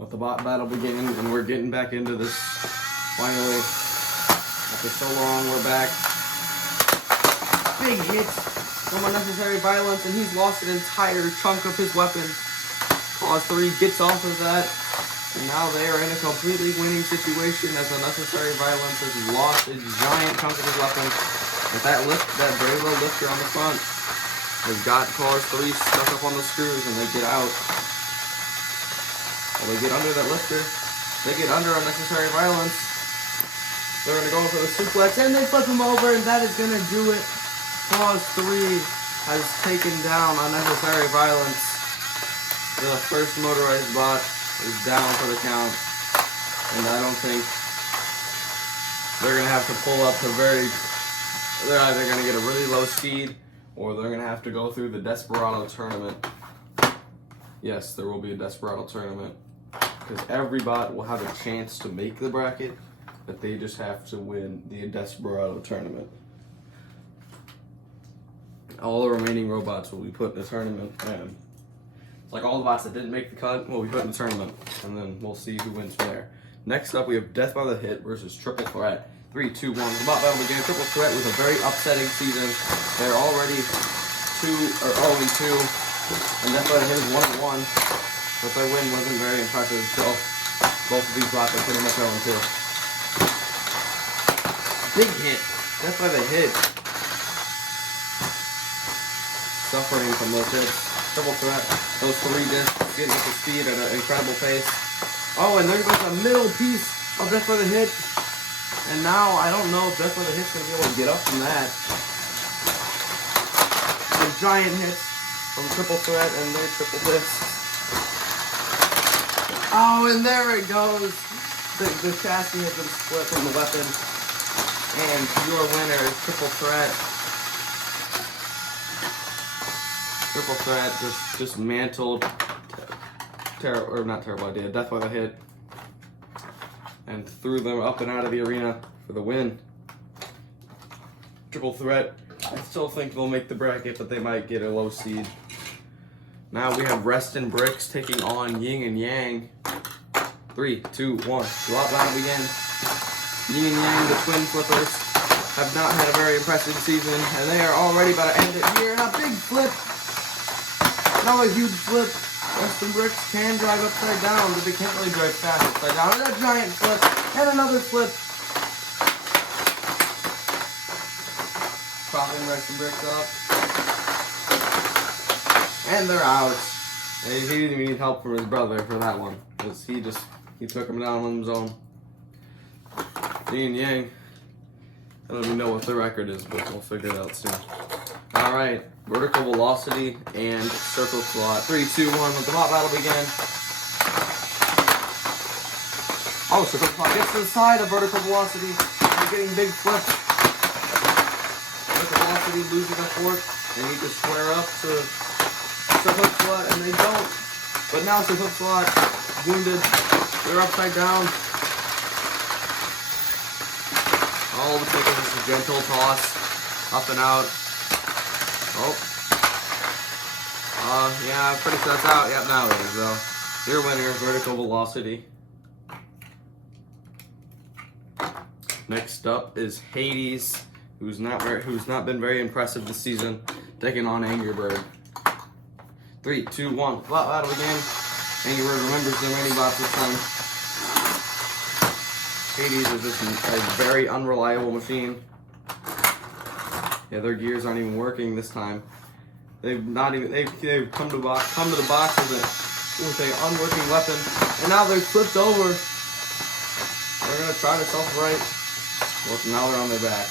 Let the bot battle begin, and we're getting back into this. Finally, after so long, we're back. Big hit from unnecessary violence, and he's lost an entire chunk of his weapon. Clause 3 gets off of that, and now they are in a completely winning situation as unnecessary violence has lost a giant chunk of his weapon. But that very low lifter on the front has got Clause 3 stuck up on the screws, and they get out. Well, they get under that lifter. They get under unnecessary violence. They're going to go for the suplex, and they flip him over, and that is going to do it. Clause 3 has taken down unnecessary violence. The first motorized bot is down for the count, and I don't think they're going to have to pull up to they're either going to get a really low speed, or they're going to have to go through the Desperado tournament. Yes, there will be a Desperado tournament, because every bot will have a chance to make the bracket, but they just have to win the Desperado tournament. All the remaining robots will be put in the tournament, and it's like all the bots that didn't make the cut will be put in the tournament, and then we'll see who wins from there. Next up, we have Death by the Hit versus Triple Threat. 3, 2, 1. The bot battle began. Triple Threat with a very upsetting season. They're already 0-2, and Death by the Hit is 1-1, but their win wasn't very impressive, so both of these bots are pretty much 0-2. Big hit. Death by the Hit. Suffering from those hits. Triple Threat, those 3 discs, getting up to speed at an incredible pace. Oh, and there goes a middle piece of Death by the Hit. And now, I don't know if Death by the Hit's going to be able to get up from that. The giant hits from Triple Threat and their triple discs. Oh, and there it goes. The chassis has been split from the weapon. And your winner is Triple Threat. Triple Threat just dismantled not terrible idea, Death by the Hit, and threw them up and out of the arena for the win. Triple Threat, I still think they'll make the bracket, but they might get a low seed. Now we have Reston Bricks taking on Yin and Yang. 3, 2, 1. Drop battle begin. Yin and Yang, the twin flippers, have not had a very impressive season, and they are already about to end it here. And a big flip. Now a huge flip. Reston Bricks can drive upside down, but they can't really drive fast upside down. And a giant flip. And another flip. Propping Reston Bricks up. And they're out. And he didn't even need help from his brother for that one, because he took him down on his own. Yin and Yang. I don't even know what the record is, but we'll figure it out soon. Alright, Vertical Velocity and Circle Slot. 3, 2, 1, let the bot battle begin. Oh, Circle Slot gets to the side of Vertical Velocity. They're getting big flips. Vertical Velocity loses a fork. They need to square up to Circle Slot, and they don't. But now Circle Slot, wounded. They're upside down. All the take is just a gentle toss. Up and out. Oh. Yeah, I'm pretty sure that's out. Yep, now it is, though. Your winner, Vertical Velocity. Next up is Hades, who's not been very impressive this season, taking on Angry Bird. 3, 2, 1. Bot battle again. Angry Bird remembers the remaining bots this time. Hades is just a very unreliable machine. Yeah, their gears aren't even working this time. They've come to the box with a unworking weapon, and now they're flipped over. They're gonna try to self-right. Well, now they're on their back.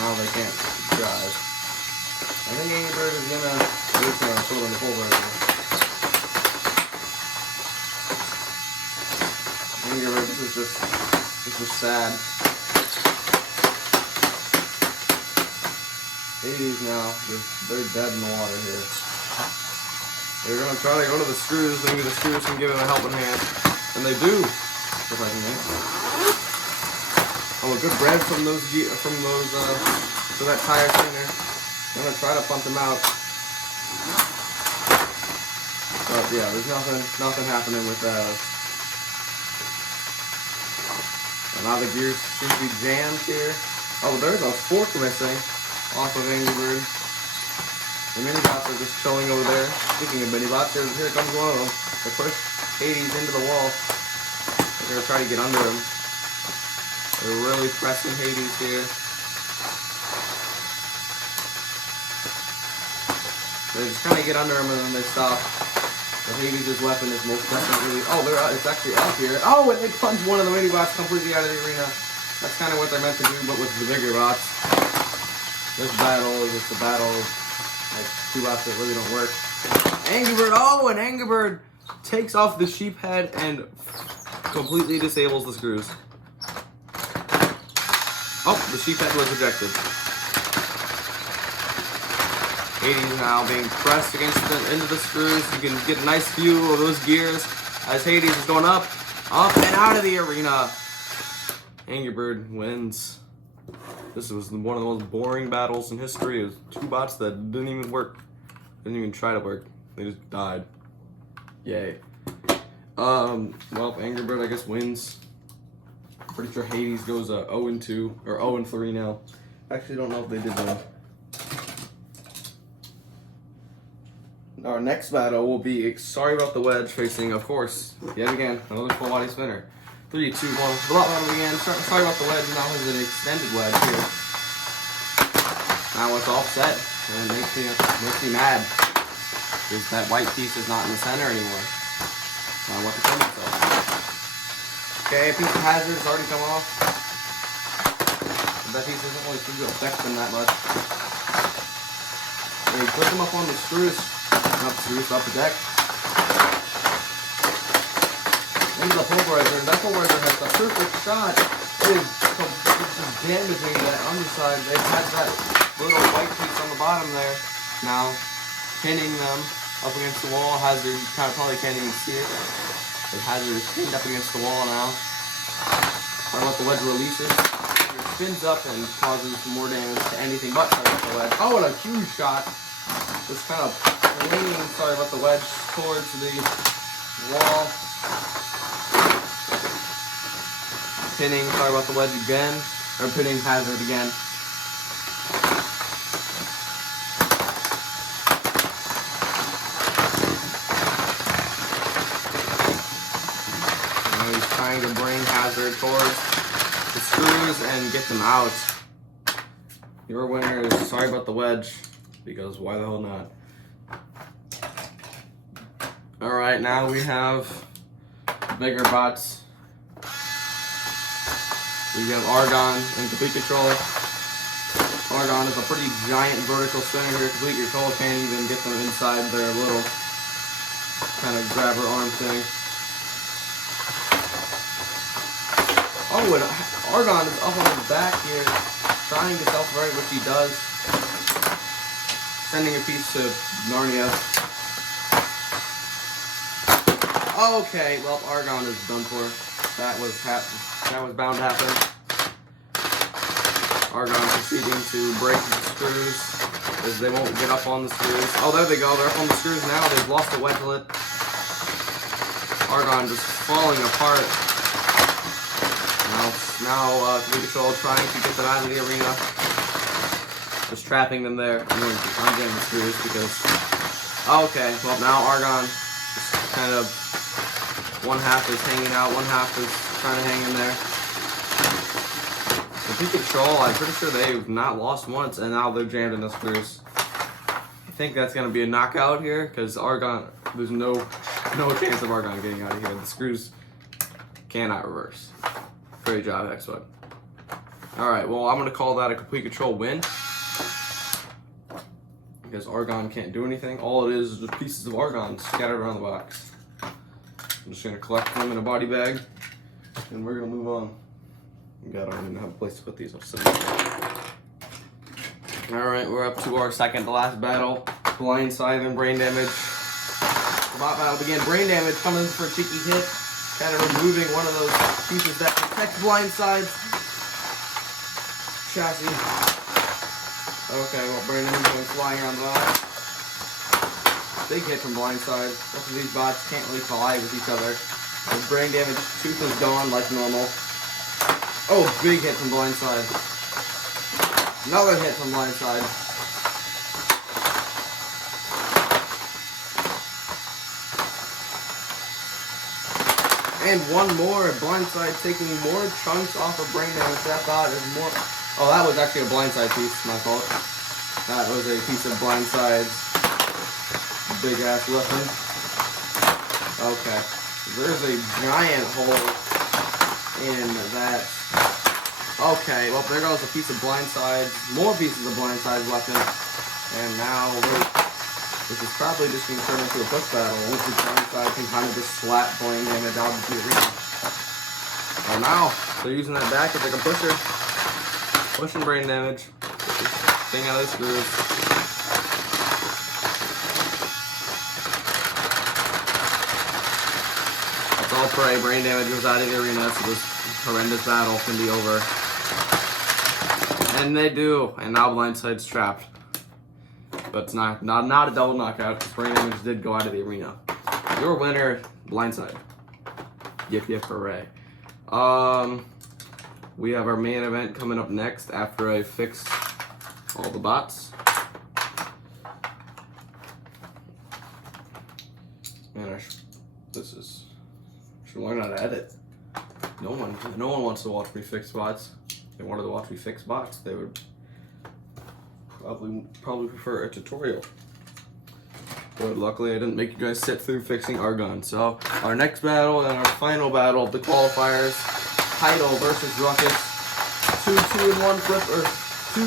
Now they can't drive. I think Angry Bird is gonna put it on the full version. Angry Bird, this is sad. Hades now, they're dead in the water here. They're gonna try to go to the screws. Maybe the screws can give them a helping hand, and they do. Surprisingly. Oh, a good bread from those to that tire cleaner. I'm gonna try to pump them out, but yeah, there's nothing happening with that. And now the gears seem to be jammed here. Oh, there's a fork missing off of Angry Bird. The mini-bots are just chilling over there. Speaking of mini-bots, here comes one of them. They push Hades into the wall. They're going to try to get under him. They're really pressing Hades here. They just kind of get under him and then they stop. But Hades' weapon is most definitely... Oh, it's actually up here. Oh, and they plunge one of the mini-bots completely out of the arena. That's kind of what they're meant to do, but with the bigger bots. This battle is just a battle of like 2 bots that really don't work. Angry Bird, oh, and Angry Bird takes off the sheep head and completely disables the screws. Oh, the sheep head was ejected. Hades now being pressed into the screws. You can get a nice view of those gears as Hades is going up, and out of the arena. Angry Bird wins. This was one of the most boring battles in history. It was 2 bots that didn't even work. Didn't even try to work. They just died. Yay. Well, Angry Bird, I guess, wins. Pretty sure Hades goes 0-2, or 0-3 now. Actually, don't know if they did win. Our next battle will be Sorry About the Wedge facing, of course, yet again, another full body spinner. 3, 2, 1. Block battle again. Sorry About the Wedge now has an extended wedge here. Now it's offset, and it makes me mad. Because that white piece is not in the center anymore. I want to kill myself. Okay, a piece of hazard has already come off. But that piece doesn't really seem to affect them that much. They put them up on the screws. Not the screws, up the deck. Into the pulverizer, and that pulverizer has the perfect shot. It is just damaging that underside. They've had that little white piece on the bottom there. Now, pinning them up against the wall. Hazard probably can't even see it. The Hazard is pinned up against the wall now. I let the wedge releases. It spins up and causes more damage to anything but Sorry About the Wedge. Oh, and a huge shot. Just kind of leaning Sorry About the Wedge towards the wall. Pinning Sorry About the Wedge again, or pinning Hazard again. Now he's trying to bring Hazard towards the screws and get them out. Your winner is Sorry About the Wedge, because why the hell not? Alright, now we have bigger bots. We have Argon and Complete Control. Argon is a pretty giant vertical spinner here. Complete Control can't even get them inside their little kind of grabber arm thing. Oh, and Argon is up on his back here, trying to self-right, which he does. Sending a piece to Narnia. Okay, well, Argon is done for. That was bound to happen. Argon proceeding to break the screws as they won't get up on the screws. Oh, there they go. They're up on the screws now. They've lost the wedgelet. Argon just falling apart. Now Complete Control trying to get them out of the arena. Just trapping them there. I'm going to unjam the screws because... Okay, well now Argon just kind of... One half is hanging out, one half is trying to hang in there. Complete Control, I'm pretty sure they've not lost once, and now they're jammed in the screws. I think that's going to be a knockout here, because Argon, there's no chance of Argon getting out of here. The screws cannot reverse. Great job, X-Bug. Alright, well, I'm going to call that a Complete Control win. Because Argon can't do anything. All it is just pieces of Argon scattered around the box. I'm just going to collect them in a body bag, and we're going to move on. God, I don't even have a place to put these. Alright, we're up to our second to last battle. Blindside and brain damage. The bot battle begin. Brain damage coming for a cheeky hit. Kind of removing one of those pieces that protect Blindside's chassis. Okay, well, brain damage going flying around the bottom. Big hit from Blindside. Both of these bots can't really collide with each other. The brain damage, Tooth is gone like normal. Oh, big hit from Blindside. Another hit from Blindside. And one more. Blindside taking more chunks off of brain damage. That thought is more. Oh, that was actually a Blindside piece. My fault. That was a piece of Blindside's big ass weapon. Okay. There's a giant hole in that. Okay, well, there goes a piece of Blindside. More pieces of Blindside's weapon. And now, this is probably just going to turn into a push battle. Once the Blindside can kind of just slap brain damage out into the arena. And now, they're using that back as like a pusher. Pushing brain damage. Thing out of the screws. Let's all pray brain damage goes out of the arena so this horrendous battle can be over. And they do. And now Blindside's trapped. But it's not a double knockout because brain damage did go out of the arena. Your winner, Blindside. Yip yip hooray. We have our main event coming up next after I fix all the bots. Man, should learn how to edit. No one wants to watch me fix bots. If they wanted to watch me fix bots, they would probably prefer a tutorial. But luckily I didn't make you guys sit through fixing Argon. So our next battle and our final battle of the qualifiers, Title versus Ruckus. 2 2-in-1 flipper. 2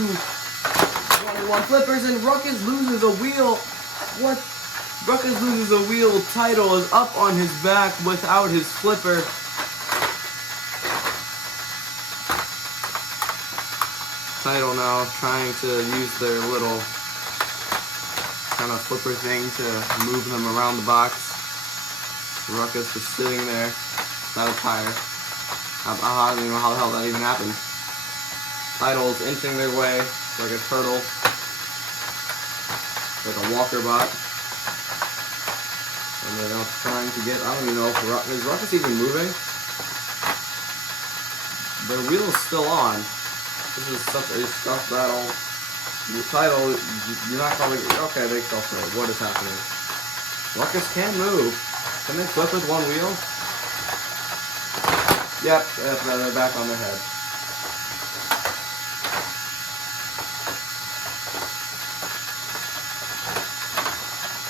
1-in-1 flippers, and Ruckus loses a wheel. What? Ruckus loses a wheel. Title is up on his back without his flipper. Title now trying to use their little kind of flipper thing to move them around the box. Ruckus just sitting there without a tire. I don't even know how the hell that even happened. Title's inching their way like a turtle, like a walker bot. And they're now trying to get, I don't even know if is Ruckus even moving? Their wheel's still on. This is such a tough battle. Your Title, you're not probably, okay, they fell through. What is happening? Ruckus can move. Can they flip with one wheel? Yep, they're back on their head.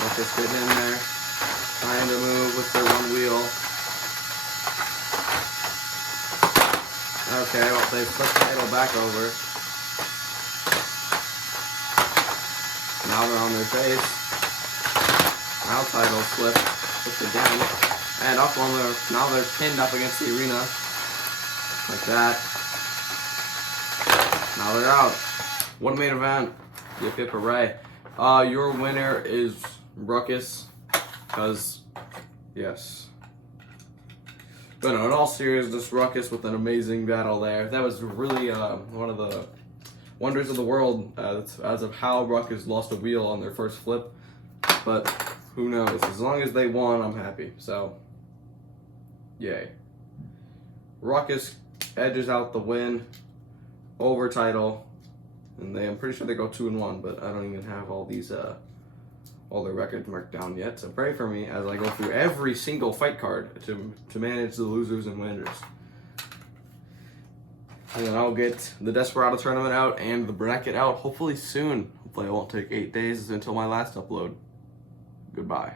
Ruckus getting in there, trying to move with their one wheel. Okay, well, they flipped Title back over. Now they're on their face. Now Title flipped again. And up on their, now they're pinned up against the arena. Like that. Now they're out. One main event. Yip yip hooray. Your winner is Ruckus. Because, yes. But no, in all seriousness, Ruckus with an amazing battle there. That was really one of the wonders of the world as of how Ruckus lost a wheel on their first flip. But who knows? As long as they won, I'm happy. So, yay. Ruckus edges out the win over Title. And I'm pretty sure they go 2-1, but I don't even have all these all their records marked down yet. So pray for me as I go through every single fight card to manage the losers and winners. And then I'll get the Desperado tournament out and the bracket out hopefully soon. Hopefully it won't take 8 days until my last upload. Goodbye.